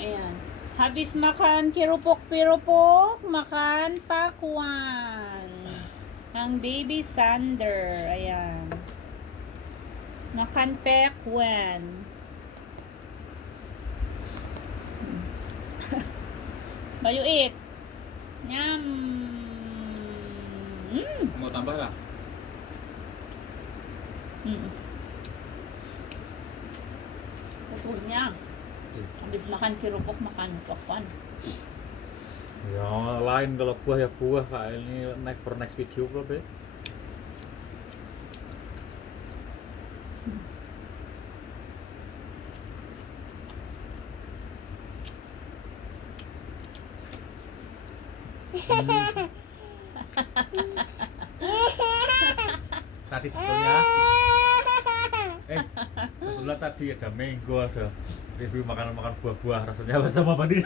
Ayan. Habis makan kirupok-pirupok, makan pakwan. Ang baby Sander. Ayan. Makan pakwan. Bayu eat. Nyam. Mau tambah lah? Pupunya. Habis makan kirupok, makan pakwan. Ya lain kalau buah ya buah, Kak. Ini next video bro, Be. Tadi sebetulnya sebetulnya tadi ada mango, ada review makanan buah-buah, rasanya apa sama Bandi?